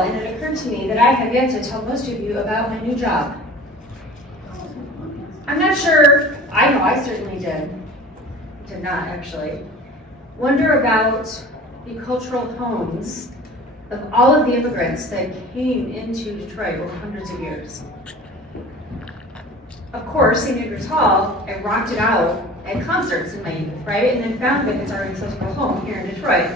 fall, and it occurred to me that I have yet to tell most of you about my new job. I'm not sure, I know I certainly did not actually, wonder about the cultural homes of all of the immigrants that came into Detroit over hundreds of years. Of course, St. Andrews Hall, I rocked it out at concerts in my youth, right? And then found that it's our ancestral home here in Detroit.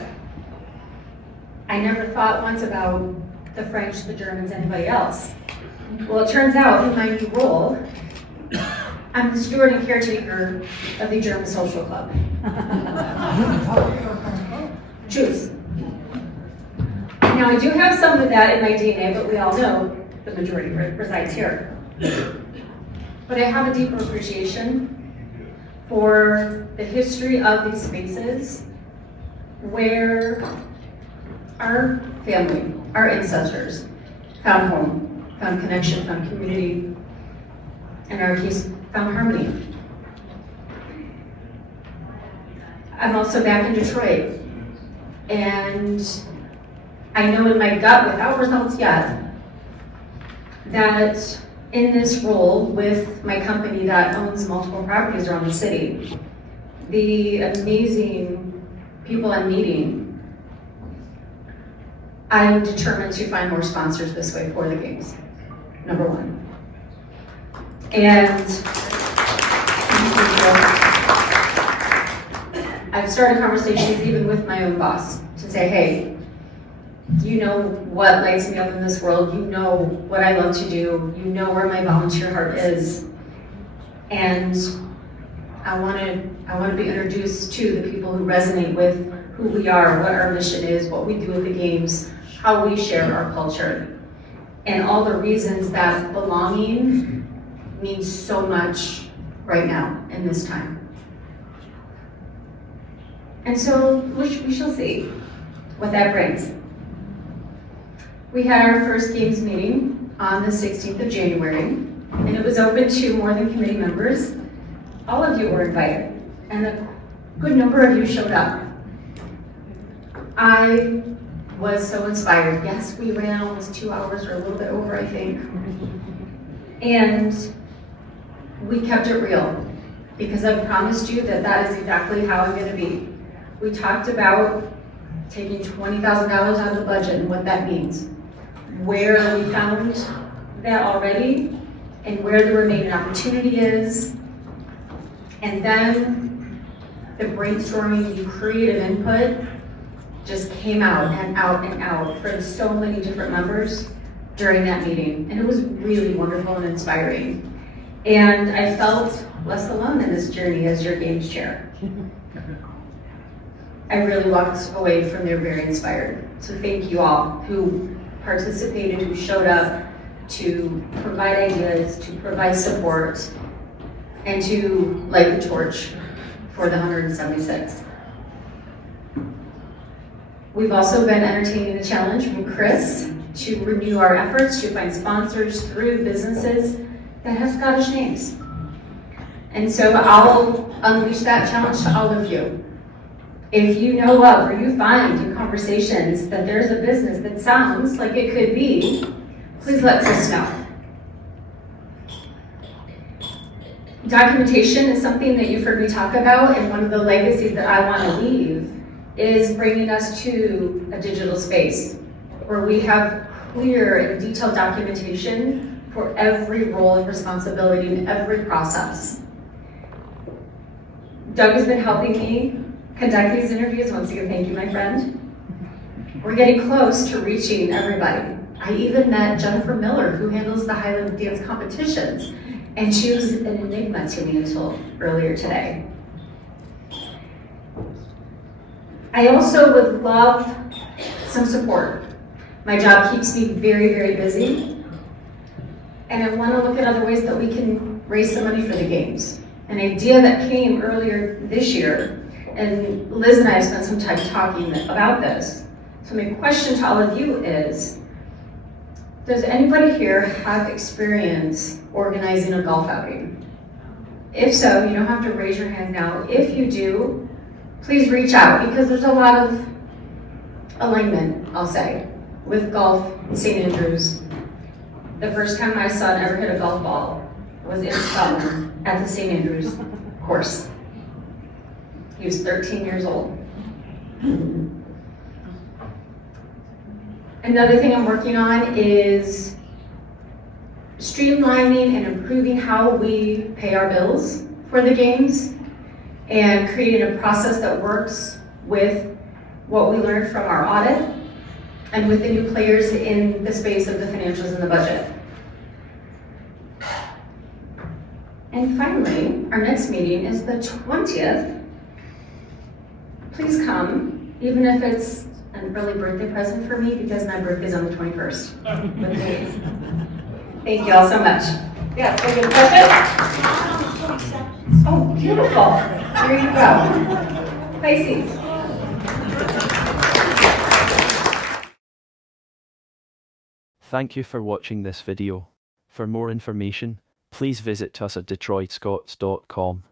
I never thought once about the French, the Germans, anybody else. Well, it turns out in my new role, I'm the steward and caretaker of the German Social Club. Jews. Now, I do have some of that in my DNA, but we all know the majority resides here. But I have a deeper appreciation for the history of these spaces where our family, our ancestors, found home, found connection, found community, and in our case, found harmony. I'm also back in Detroit, and I know in my gut, without results yet, that in this role with my company that owns multiple properties around the city, the amazing people I'm meeting, I'm determined to find more sponsors this way for the games, number one. And I've started conversations even with my own boss to say, hey, you know what lights me up in this world, you know what I love to do, you know where my volunteer heart is, and I want to be introduced to the people who resonate with who we are, what our mission is, what we do at the games, how we share our culture, and all the reasons that belonging means so much right now in this time. And so we shall see what that brings. We had our first games meeting on the 16th of January, and it was open to more than committee members. All of you were invited, and a good number of you showed up. I was so inspired. Yes, we ran almost 2 hours, or a little bit over, I think. And we kept it real, because I promised you that that is exactly how I'm gonna be. We talked about taking $20,000 out of the budget and what that means, where we found that already, and where the remaining opportunity is. And then the brainstorming, the creative input just came out and out and out for so many different members during that meeting. And it was really wonderful and inspiring. And I felt less alone in this journey as your games chair. I really walked away from there very inspired. So thank you all who participated, who showed up to provide ideas, to provide support, and to light the torch for the 176th. We've also been entertaining the challenge from Chris to renew our efforts to find sponsors through businesses that have Scottish names. And so I'll unleash that challenge to all of you. If you know of, or you find in conversations that there's a business that sounds like it could be, please let Chris know. Documentation is something that you've heard me talk about, and one of the legacies that I want to leave is bringing us to a digital space where we have clear and detailed documentation for every role and responsibility in every process. Doug has been helping me conduct these interviews. Once again, thank you, my friend. We're getting close to reaching everybody. I even met Jennifer Miller, who handles the Highland dance competitions, and she was an enigma to me until earlier today. I also would love some support. My job keeps me very, very busy, and I want to look at other ways that we can raise some money for the games. An idea that came earlier this year, and Liz and I have spent some time talking about this. So my question to all of you is, does anybody here have experience organizing a golf outing? If so, you don't have to raise your hand now. If you do, please reach out, because there's a lot of alignment, I'll say, with golf in St. Andrews. The first time my son ever hit a golf ball was in Scotland at the St. Andrews course. He was 13 years old. Another thing I'm working on is streamlining and improving how we pay our bills for the games and creating a process that works with what we learned from our audit and with the new players in the space of the financials and the budget. And finally, our next meeting is the 20th. Please come, even if it's an early birthday present for me, because my birthday is on the 21st. Thank you all so much. Yeah, any questions? Oh, beautiful. There you go. Pisces. Thank you for watching this video. For more information, please visit us at DetroitScots.com.